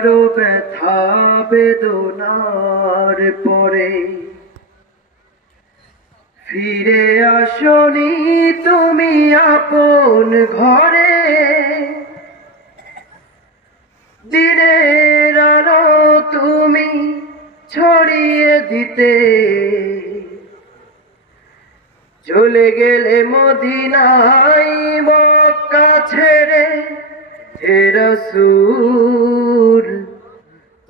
হাজারো ব্যথা বেদনার পরে ফিরে আসনি তুমি আপন ঘরে। দিনের আলো তুমি ছড়িয়ে দিতে চলে গেলে মদিনায় মক্কা ছেড়ে। হে রাসূল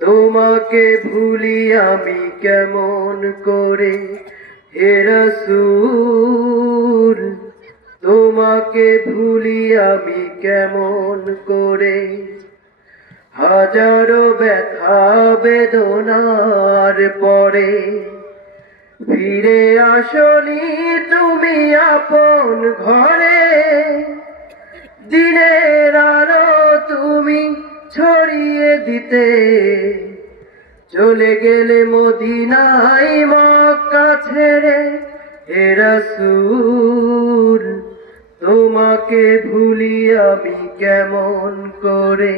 তোমাকে ভুলি আমি কেমন করে। হে রাসূল তোমাকে ভুলি আমি কেমন করে। হাজারো ব্যথা বেদনার পরে ফিরে আসনি তুমি আপন ঘরে। দিনের আলো তুমি ছড়িয়ে দিতে চলে গেলে মদিনায় মক্কা ছেড়ে। হে রাসূল তোমাকে ভুলি আমি কেমন করে।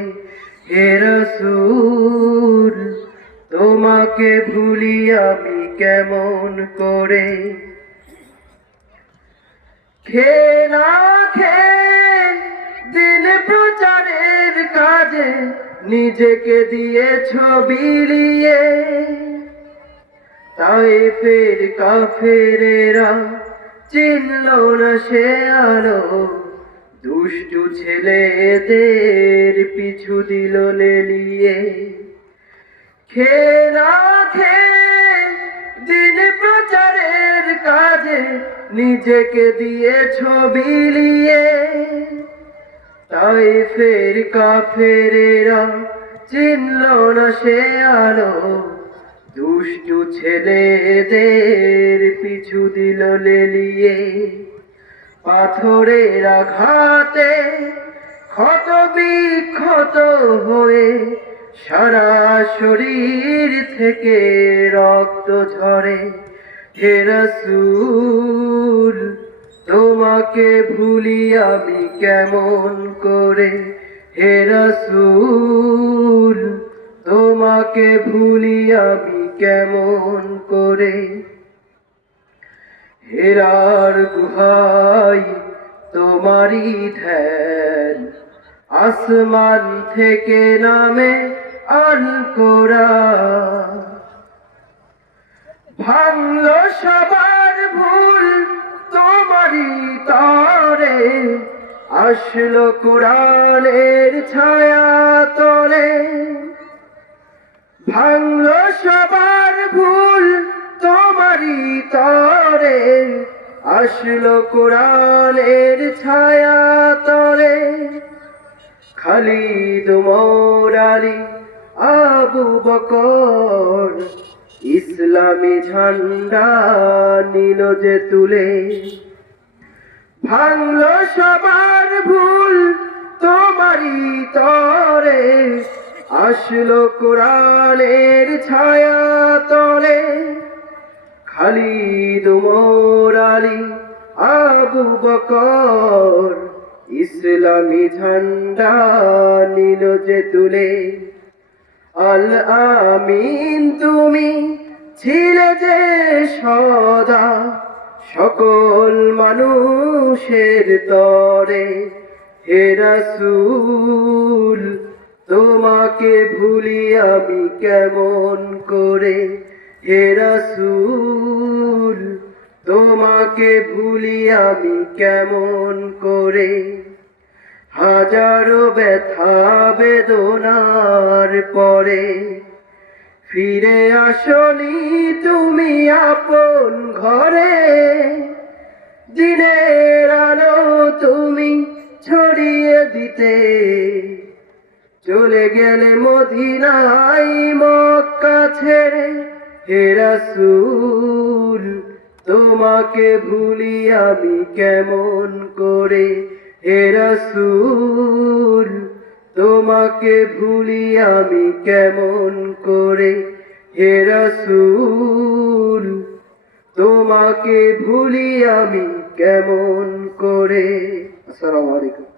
হে রাসূল তোমাকে ভুলি আমি কেমন করে। খেয়ে না খেয়ে দিন প্রচারের কাজে নিজেকে দিয়েছ বিলিয়ে। তায়েফের কাফেরেরা চিনল না সে আলো, দুষ্টু ছেলেদের পিছু দিল লেলিয়ে। খেয়ে না খেয়ে দিন প্রচারের কাজে নিজেকে দিয়েছ বিলিয়ে। তায়েফের কাফেরেরা চিনল না সে আলো, দুষ্টু ছেলেদের পিছু দিল লেলিয়ে। পাথরের আঘাতে ক্ষত বিক্ষত হয়ে সারা শরীর থেকে রক্ত ঝরে। হে রাসূল তোমাকে ভুলি আমি কেমন করে। হে রাসূল তোমাকে ভুলি আমি কেমন করে। হেরার গুহায় তোমারই ধ্যান, আসমান থেকে নামে আল কোরআন। ভাঙল সবার ভুল তোমারই তরে, আসলো কোরআনের ছায়া তলে। ভাঙল সবার ভুল তোমারই তরে, আসলো কোরআনের ছায়া তলে। খালিদ ওমর আলী আবু বকর ইসলামী ঝান্ডা নিল যে তুলে। ভাঙল সবার ভুল তোমারই তরে, আসলো কোরআনের ছায়া তলে। খালিদ ওমর আলী আবু বকর ইসলামী ঝান্ডা নিল যে তুলে। আল আমিন তুমি ছিলে যে সদা সকল মানুষের তরে। হে রাসূল তোমাকে ভুলি আমি কেমন করে। হে রাসূল তোমাকে ভুলি আমি কেমন করে। হাজারো ব্যথা বেদনার পরে ফিরে আসনি তুমি আপন ঘরে। দিনের আলো তুমি ছড়িয়ে দিতে চলে গেলে মদিনায় মক্কা ছেড়ে। হে রাসূল তোমাকে ভুলি আমি কেমন করে। হে রাসূল তোমাকে ভুলি আমি কেমন করে। হে রাসূল তোমাকে ভুলি আমি কেমন করে। আসসালামু আলাইকুম।